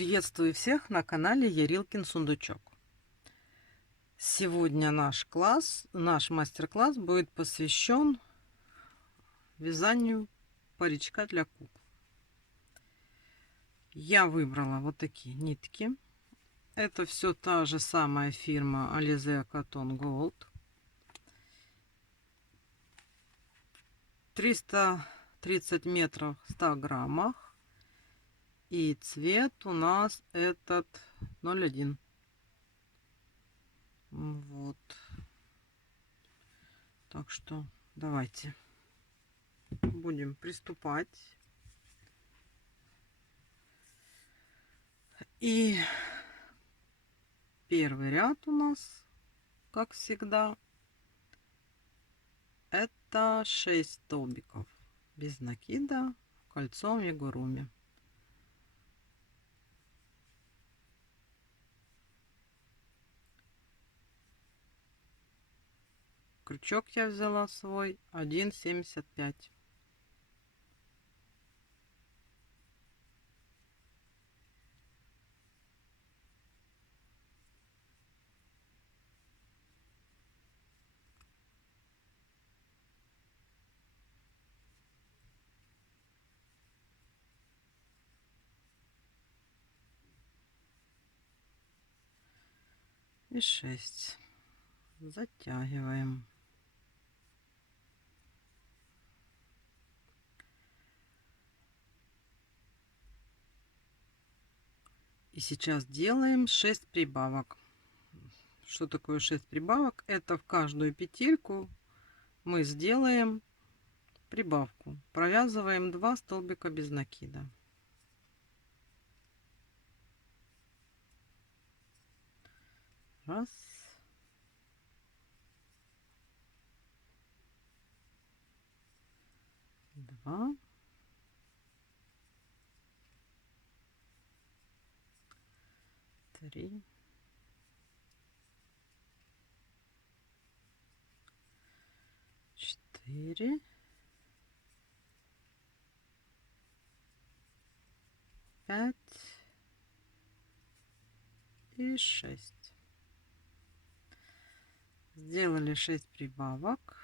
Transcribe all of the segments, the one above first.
Приветствую всех на канале Ярилкин Сундучок. Сегодня наш мастер-класс будет посвящен вязанию паричка для кукол. Я выбрала вот такие нитки. Это все та же самая фирма Alize Cotton Gold. 330 метров в 100 граммах. И цвет у нас этот 01. Вот. Так что давайте будем приступать. И первый ряд у нас, как всегда, это 6 столбиков без накида в кольцом амигуруми. Крючок я взяла свой 1,75. И 6. Затягиваем. И сейчас делаем 6 прибавок. Что такое 6 прибавок? Это в каждую петельку мы сделаем прибавку. Провязываем 2 столбика без накида. Раз. Два. Три. Четыре. 5 и 6. Сделали 6 прибавок.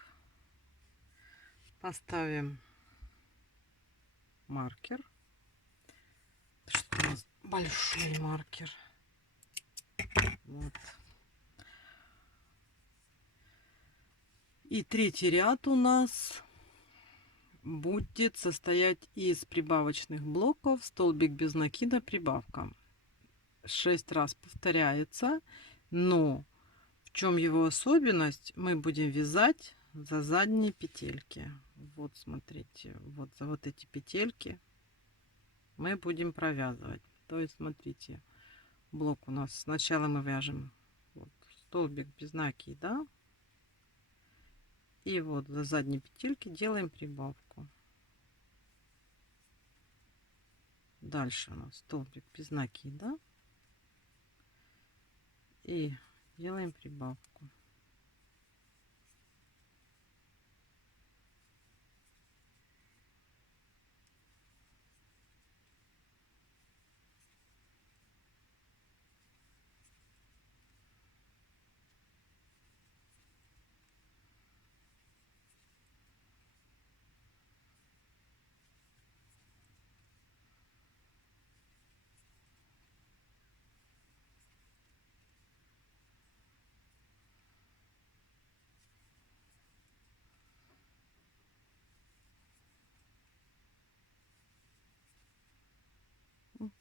Поставим маркер. Что у нас большой маркер. Вот. И третий ряд у нас будет состоять из прибавочных блоков. Столбик без накида, прибавка. 6 раз повторяется, но в чем его особенность? Мы будем вязать за задние петельки. Вот смотрите, вот за вот эти петельки мы будем провязывать. То есть смотрите, блок у нас сначала мы вяжем вот, столбик без накида, и вот за задние петельки делаем прибавку. Дальше у нас столбик без накида и делаем прибавку.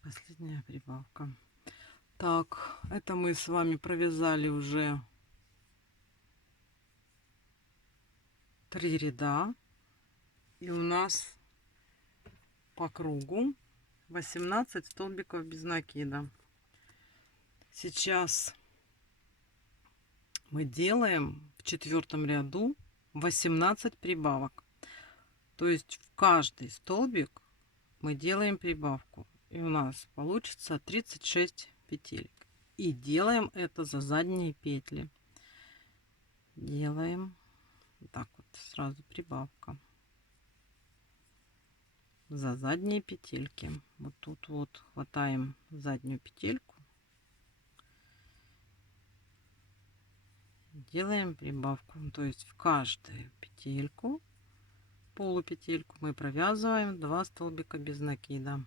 Последняя прибавка. Так, это мы с вами провязали уже 3 ряда. И у нас по кругу 18 столбиков без накида. Сейчас мы делаем в 4 ряду 18 прибавок. То есть в каждый столбик мы делаем прибавку. И у нас получится 36 петель. И делаем это за задние петли. Делаем так вот, сразу прибавка. за задние петельки. Вот тут вот хватаем заднюю петельку, делаем прибавку, то есть в каждую петельку, полупетельку, мы провязываем 2 столбика без накида.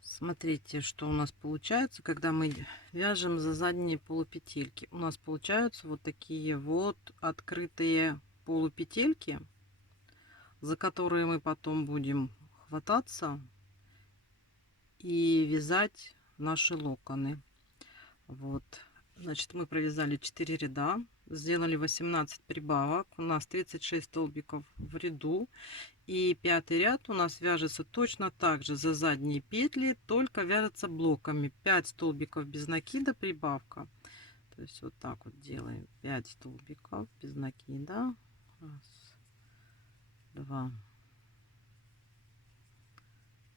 Смотрите, что у нас получается, когда мы вяжем за задние полупетельки. У нас получаются вот такие вот открытые полупетельки, за которые мы потом будем хвататься и вязать наши локоны. Вот, значит, мы провязали 4 ряда, сделали 18 прибавок, у нас 36 столбиков в ряду. И 5-й ряд у нас вяжется точно так же за задние петли, только вяжется блоками. 5 столбиков без накида, прибавка. То есть вот так вот делаем. 5 столбиков без накида. Раз, два,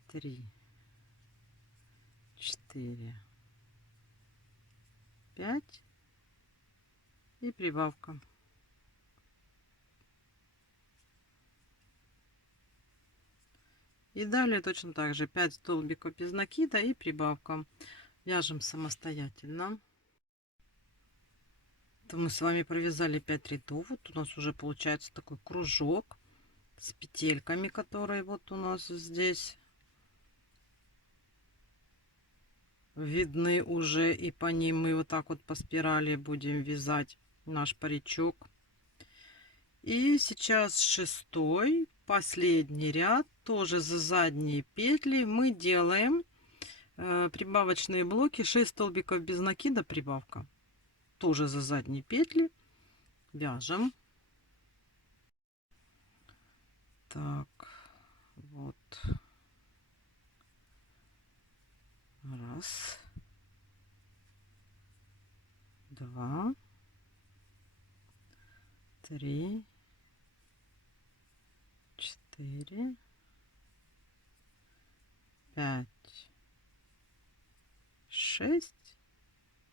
три, 4, 5 и прибавка. И далее точно так же 5 столбиков без накида и прибавка. Вяжем самостоятельно. То мы с вами провязали 5 рядов. Вот у нас уже получается такой кружок с петельками, которые вот у нас здесь видны уже, и по ним мы вот так вот по спирали будем вязать наш паричок. И сейчас 6-й, последний ряд, тоже за задние петли мы делаем прибавочные блоки, 6 столбиков без накида, прибавка, тоже за задние петли вяжем. Так, вот, раз, два, три, 4, 5, 6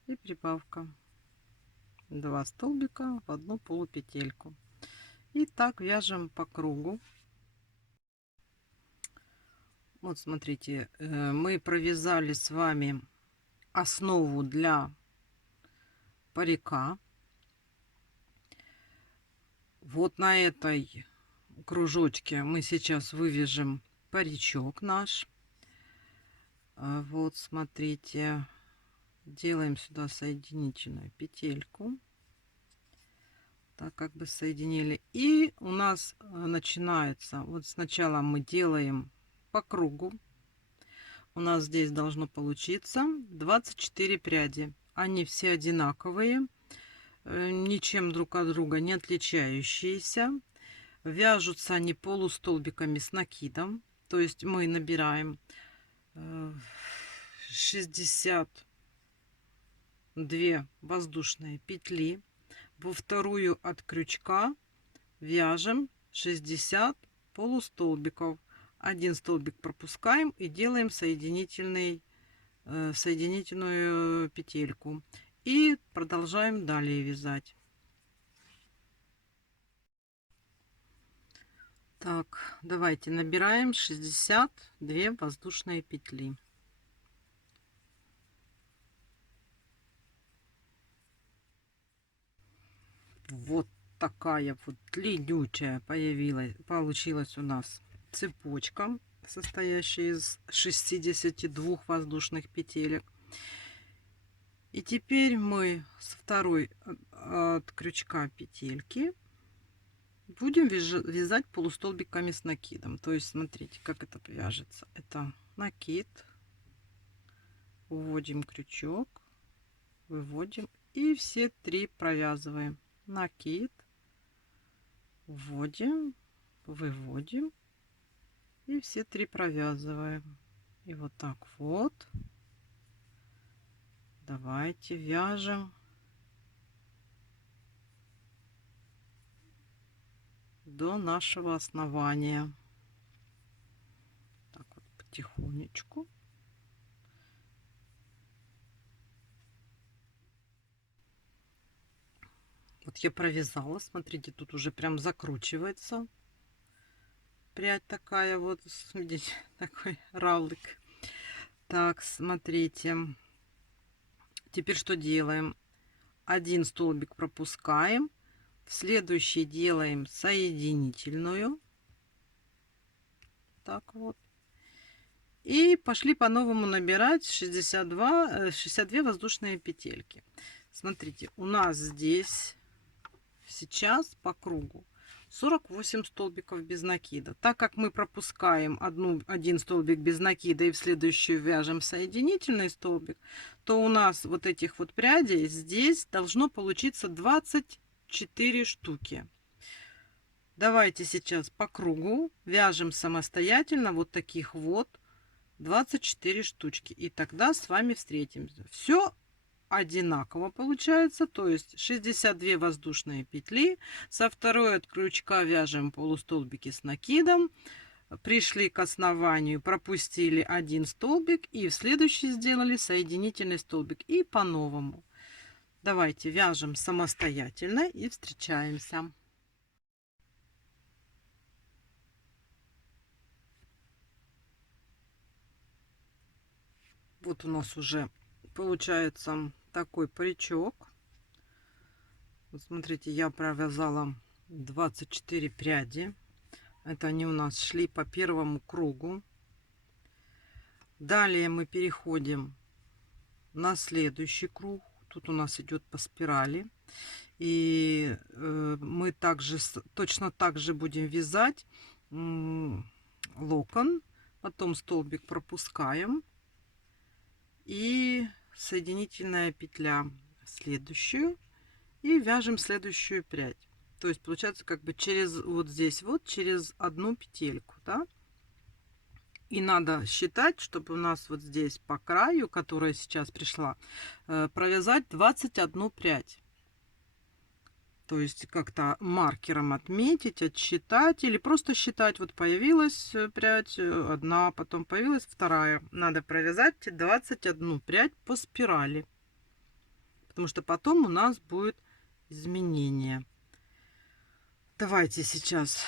и прибавка. 2 столбика в одну полупетельку. И так вяжем по кругу. Вот смотрите, мы провязали с вами основу для парика. Вот на этой кружочке мы сейчас вывяжем паричок наш. Вот смотрите, делаем сюда соединительную петельку. Так как бы соединили. И у нас начинается, вот сначала мы делаем по кругу. У нас здесь должно получиться 24 пряди. Они все одинаковые, ничем друг от друга не отличающиеся. Вяжутся они полустолбиками с накидом. То есть мы набираем 62 воздушные петли. Во вторую от крючка вяжем 60 полустолбиков. Один столбик пропускаем и делаем соединительную петельку. И продолжаем далее вязать. Так, давайте набираем 62 воздушные петли. Вот такая вот длиннючая получилась у нас цепочка, состоящая из 62 воздушных петелек. И теперь мы с второй от крючка петельки будем вязать полустолбиками с накидом. То есть смотрите, как это вяжется. Это накид, вводим крючок, выводим и все три провязываем. Накид, вводим, выводим и все три провязываем. И вот так вот. Давайте вяжем до нашего основания. Так вот потихонечку. Вот я провязала, смотрите, тут уже прям закручивается прядь такая вот, видите, такой равлик. Так, смотрите, теперь что делаем? Один столбик пропускаем, в следующий делаем соединительную, так вот, и пошли по-новому набирать 62 воздушные петельки. Смотрите, у нас здесь сейчас по кругу 48 столбиков без накида. Так как мы пропускаем один столбик без накида и в следующую вяжем соединительный столбик, то у нас вот этих вот прядей здесь должно получиться 24 штуки. Давайте сейчас по кругу вяжем самостоятельно вот таких вот 24 штучки. И тогда с вами встретимся. Все одинаково получается, то есть 62 воздушные петли, со второй от крючка вяжем полустолбики с накидом, пришли к основанию, пропустили один столбик и в следующий сделали соединительный столбик и по-новому. Давайте вяжем самостоятельно и встречаемся. Вот у нас уже получается такой паричок. Вот смотрите, я провязала 24 пряди. Это они у нас шли по первому кругу. Далее мы переходим на следующий круг. Тут у нас идет по спирали. И мы также точно так же будем вязать локон. Потом столбик пропускаем. И соединительная петля в следующую. И вяжем следующую прядь. То есть получается как бы через вот здесь вот через одну петельку, да? И надо считать, чтобы у нас вот здесь по краю, которая сейчас пришла, провязать 21 прядь. То есть как-то маркером отметить, отсчитать или просто считать. Вот появилась прядь одна, потом появилась вторая. Надо провязать 21 прядь по спирали. Потому что потом у нас будет изменение. Давайте сейчас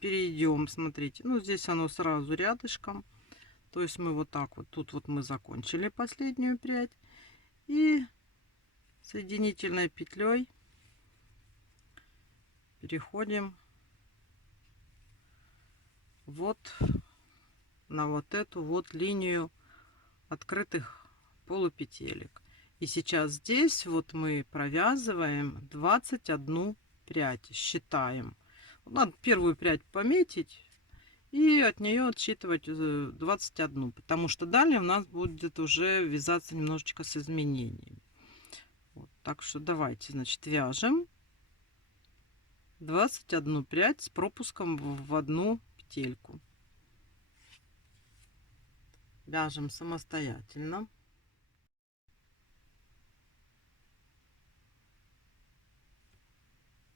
перейдем, смотрите, ну здесь оно сразу рядышком, то есть мы вот так вот, тут вот мы закончили последнюю прядь и соединительной петлей переходим вот на вот эту вот линию открытых полупетелек. И сейчас здесь вот мы провязываем 21 прядь, считаем. Надо первую прядь пометить и от нее отсчитывать 21, потому что далее у нас будет уже вязаться немножечко с изменениями. Вот, так что давайте, значит, вяжем 21 прядь с пропуском в одну петельку. Вяжем самостоятельно.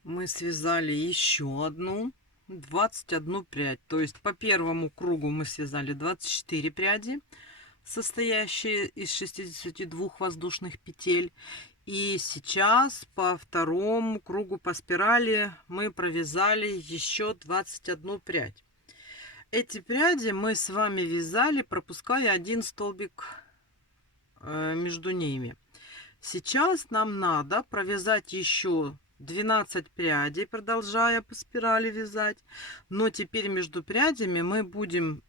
Мы связали еще одну 21 прядь, то есть по первому кругу мы связали 24 пряди, состоящие из 62 воздушных петель, И сейчас по второму кругу по спирали мы провязали еще 21 прядь. Эти пряди мы с вами вязали, пропуская один столбик между ними. Сейчас нам надо провязать еще 12 прядей, продолжая по спирали вязать. Но теперь между прядями мы будем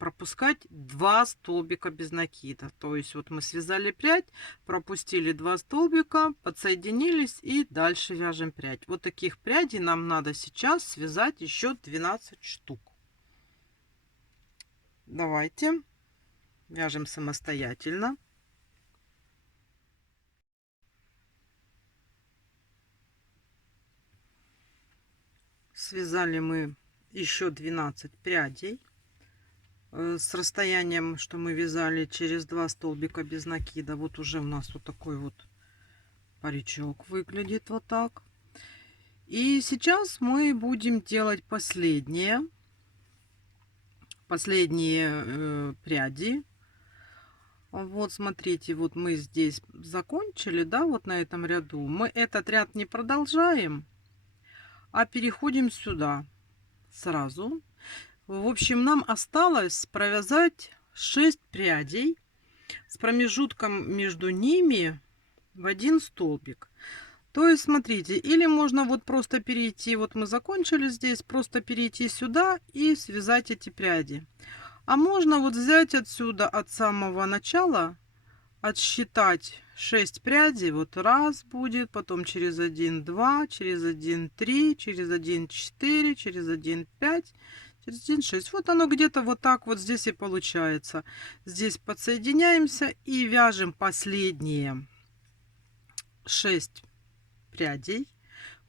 пропускать 2 столбика без накида. То есть вот мы связали прядь, пропустили 2 столбика, подсоединились и дальше вяжем прядь. Вот таких прядей нам надо сейчас связать еще 12 штук. Давайте вяжем самостоятельно. Связали мы еще 12 прядей с расстоянием, что мы вязали через 2 столбика без накида. Вот уже у нас вот такой вот паричок выглядит вот так. И сейчас мы будем делать последние пряди. Вот смотрите, вот мы здесь закончили, да, вот на этом ряду. Мы этот ряд не продолжаем, а переходим сюда сразу. В общем, нам осталось провязать 6 прядей с промежутком между ними в один столбик. То есть, смотрите, или можно вот просто перейти, вот мы закончили здесь, просто перейти сюда и связать эти пряди. А можно вот взять отсюда, от самого начала, отсчитать 6 прядей. Вот раз будет, потом через 1 2, через 1 3, через 1 4, через 1 5, через 1 6. Вот оно где-то вот так вот здесь и получается. Здесь подсоединяемся и вяжем последние 6 прядей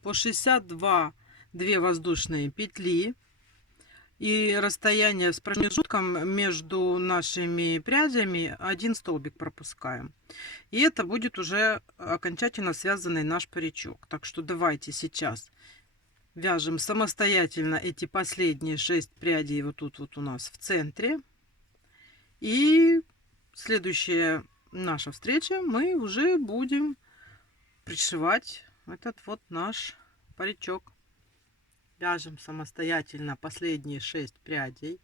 по 62 2 воздушные петли. И расстояние с промежутком между нашими прядями один столбик пропускаем. И это будет уже окончательно связанный наш паричок. Так что давайте сейчас вяжем самостоятельно эти последние 6 прядей вот тут вот у нас в центре. И следующая наша встреча, мы уже будем пришивать этот вот наш паричок. Вяжем самостоятельно последние 6 прядей.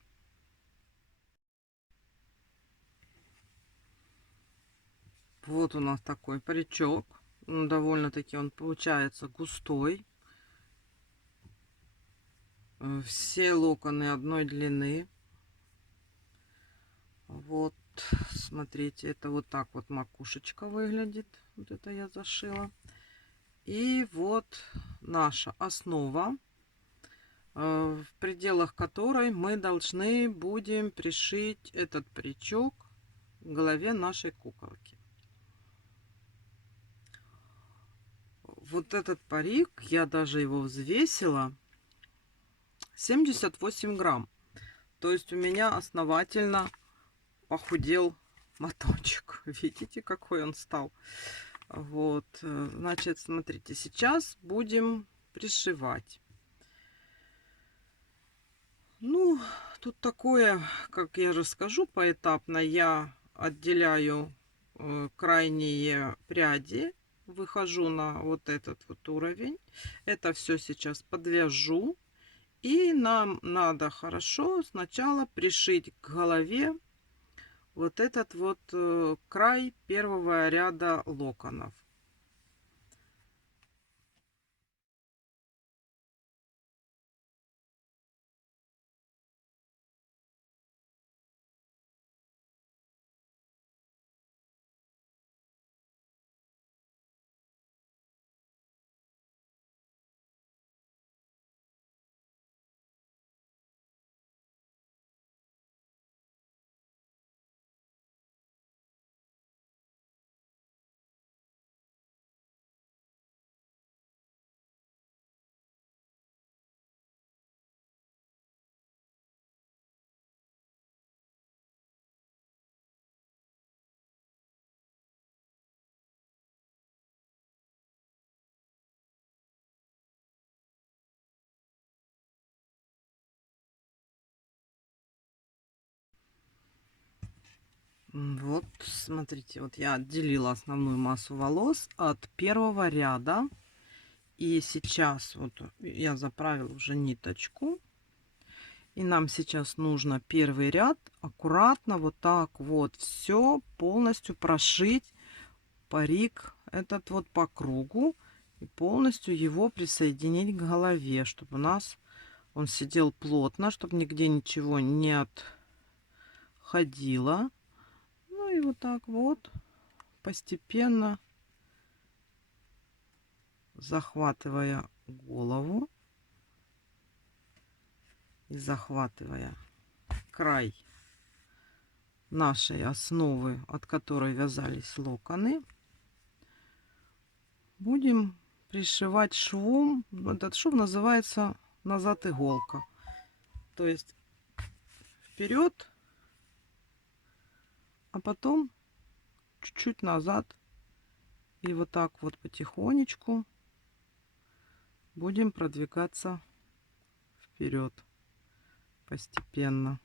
Вот у нас такой паричок. Довольно-таки он получается густой. Все локоны одной длины. Вот, смотрите, это вот так вот макушечка выглядит. Вот это я зашила. И вот наша основа, в пределах которой мы должны будем пришить этот паричок к голове нашей куколки. Вот этот парик, я даже его взвесила, 78 грамм. То есть у меня основательно похудел моточек. Видите, какой он стал? Вот, значит, смотрите, сейчас будем пришивать. Ну, тут такое, как я расскажу поэтапно, я отделяю крайние пряди, выхожу на вот этот вот уровень. Это все сейчас подвяжу. И нам надо хорошо сначала пришить к голове вот этот вот край первого ряда локонов. Вот, смотрите, вот я отделила основную массу волос от первого ряда. И сейчас вот я заправила уже ниточку. И нам сейчас нужно первый ряд аккуратно вот так вот все полностью прошить парик этот вот по кругу. И полностью его присоединить к голове, чтобы у нас он сидел плотно, чтобы нигде ничего не отходило. Ну и вот так вот постепенно захватывая голову и захватывая край нашей основы, от которой вязались локоны, будем пришивать швом. Этот шов называется назад иголка. То есть вперед, а потом чуть-чуть назад. И вот так вот потихонечку будем продвигаться вперед постепенно.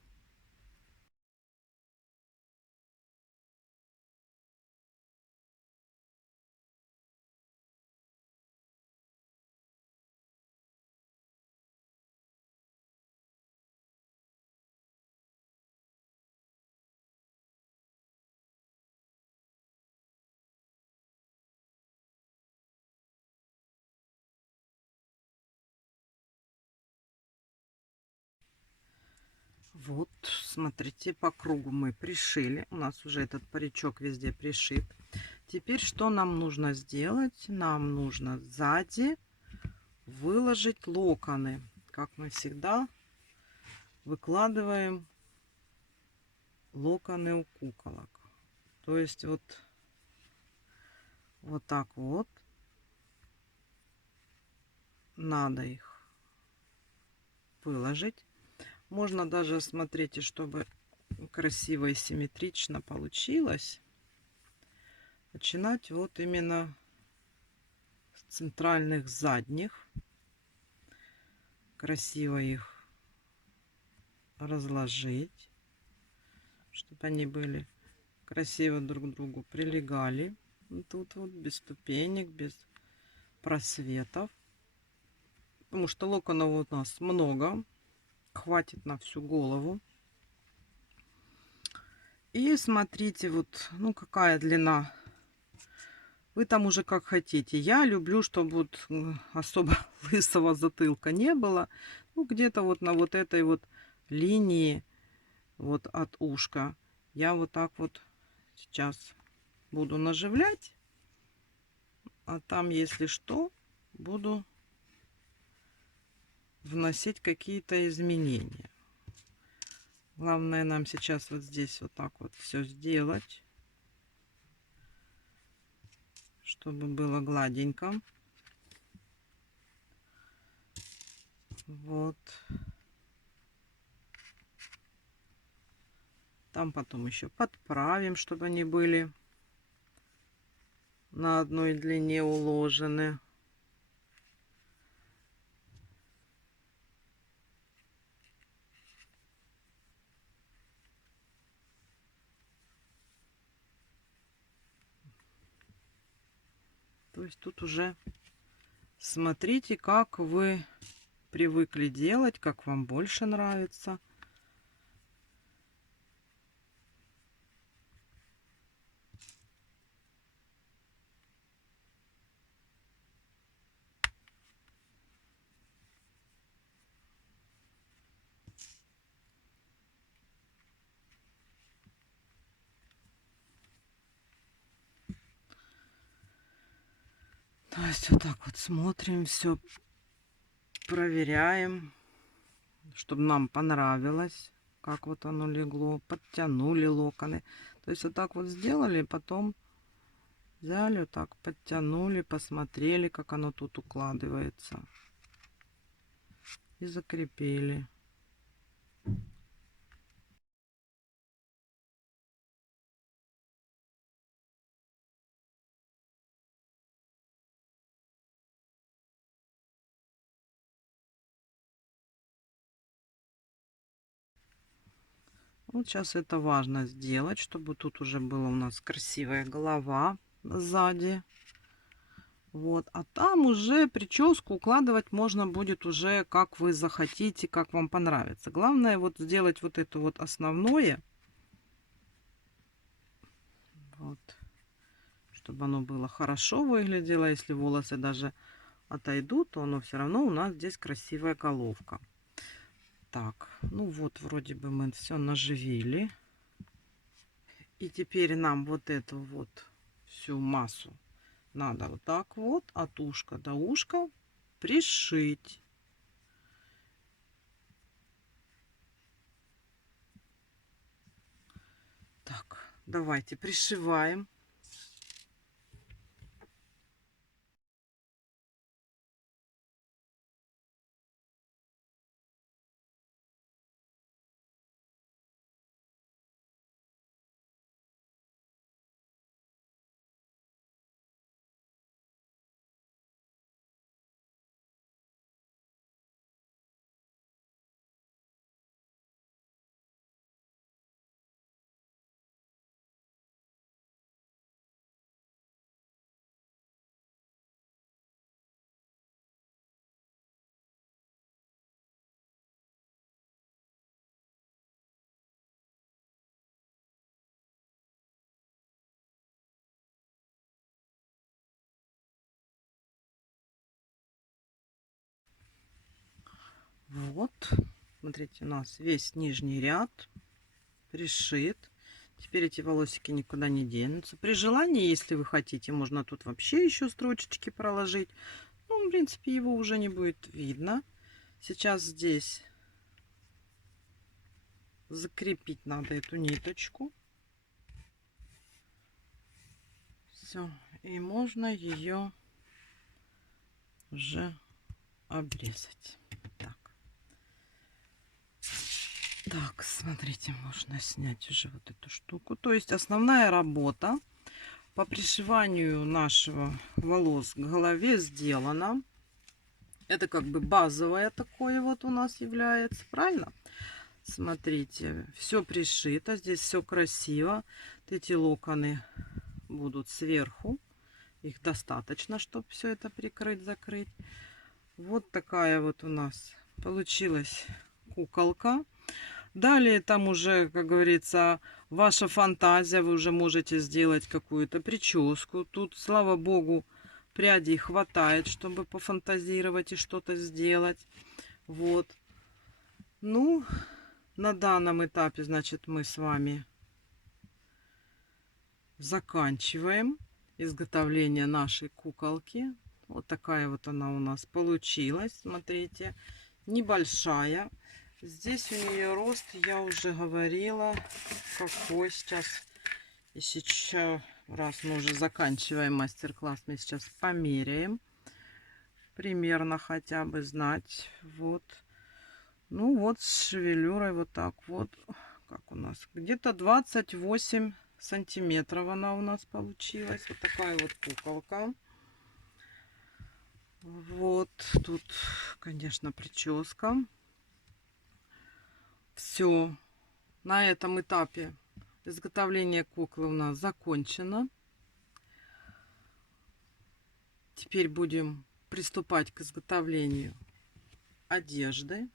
Вот, смотрите, по кругу мы пришили. У нас уже этот паричок везде пришит. Теперь что нам нужно сделать? Нам нужно сзади выложить локоны. Как мы всегда выкладываем локоны у куколок. То есть вот так вот. Надо их выложить. Можно даже, смотрите, чтобы красиво и симметрично получилось, начинать вот именно с центральных задних. Красиво их разложить, чтобы они были красиво друг к другу прилегали. Тут вот без ступенек, без просветов. Потому что локонов у нас много. Хватит на всю голову. И смотрите, вот, ну, какая длина. Вы там уже как хотите. Я люблю, чтобы вот особо лысого затылка не было. Ну, где-то вот на вот этой вот линии, вот от ушка. Я вот так вот сейчас буду наживлять. А там, если что, буду вносить какие-то изменения. Главное нам сейчас вот здесь вот так вот все сделать, чтобы было гладенько. Вот. Там потом еще подправим, чтобы они были на одной длине уложены. То есть тут уже смотрите, как вы привыкли делать, как вам больше нравится. То есть вот так вот смотрим, все проверяем, чтобы нам понравилось, как вот оно легло, подтянули локоны. То есть вот так вот сделали, потом взяли, вот так подтянули, посмотрели, как оно тут укладывается. И закрепили. Вот сейчас это важно сделать, чтобы тут уже была у нас красивая голова сзади. Вот, а там уже прическу укладывать можно будет уже как вы захотите, как вам понравится. Главное вот сделать вот это вот основное. Вот, чтобы оно было хорошо выглядело. Если волосы даже отойдут, то оно все равно у нас здесь красивая головка. Так, ну вот вроде бы мы все наживили. И теперь нам вот эту вот всю массу надо вот так вот от ушка до ушка пришить. Так, давайте пришиваем. Вот, смотрите, у нас весь нижний ряд пришит. Теперь эти волосики никуда не денутся. При желании, если вы хотите, можно тут вообще еще строчечки проложить. Ну, в принципе, его уже не будет видно. Сейчас здесь закрепить надо эту ниточку. Все. И можно ее уже обрезать. Так, смотрите, можно снять уже вот эту штуку. То есть основная работа по пришиванию нашего волос к голове сделана. Это как бы базовое такое вот у нас является, правильно? Смотрите, все пришито, здесь все красиво. Вот эти локоны будут сверху. Их достаточно, чтобы все это прикрыть, закрыть. Вот такая вот у нас получилась куколка. Далее там уже, как говорится, ваша фантазия. Вы уже можете сделать какую-то прическу. Тут, слава богу, прядей хватает, чтобы пофантазировать и что-то сделать. Вот. Ну, на данном этапе, значит, мы с вами заканчиваем изготовление нашей куколки. Вот такая вот она у нас получилась. Смотрите, небольшая. Здесь у нее рост, я уже говорила, какой сейчас. И сейчас, раз мы уже заканчиваем мастер-класс, мы сейчас померяем. Примерно хотя бы знать. Вот. Ну вот с шевелюрой вот так вот. Как у нас? Где-то 28 сантиметров она у нас получилась. Вот такая вот куколка. Вот тут, конечно, прическа. Все. На этом этапе изготовление куклы у нас закончено. Теперь будем приступать к изготовлению одежды.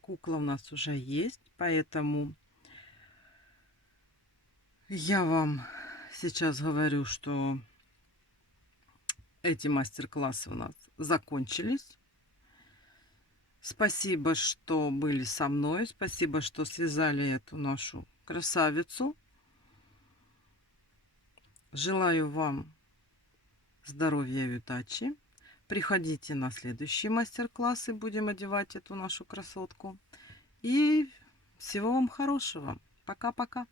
Кукла у нас уже есть, поэтому я вам сейчас говорю, что эти мастер-классы у нас закончились. Спасибо, что были со мной. Спасибо, что связали эту нашу красавицу. Желаю вам здоровья и удачи. Приходите на следующие мастер-классы. Будем одевать эту нашу красотку. И всего вам хорошего. Пока-пока.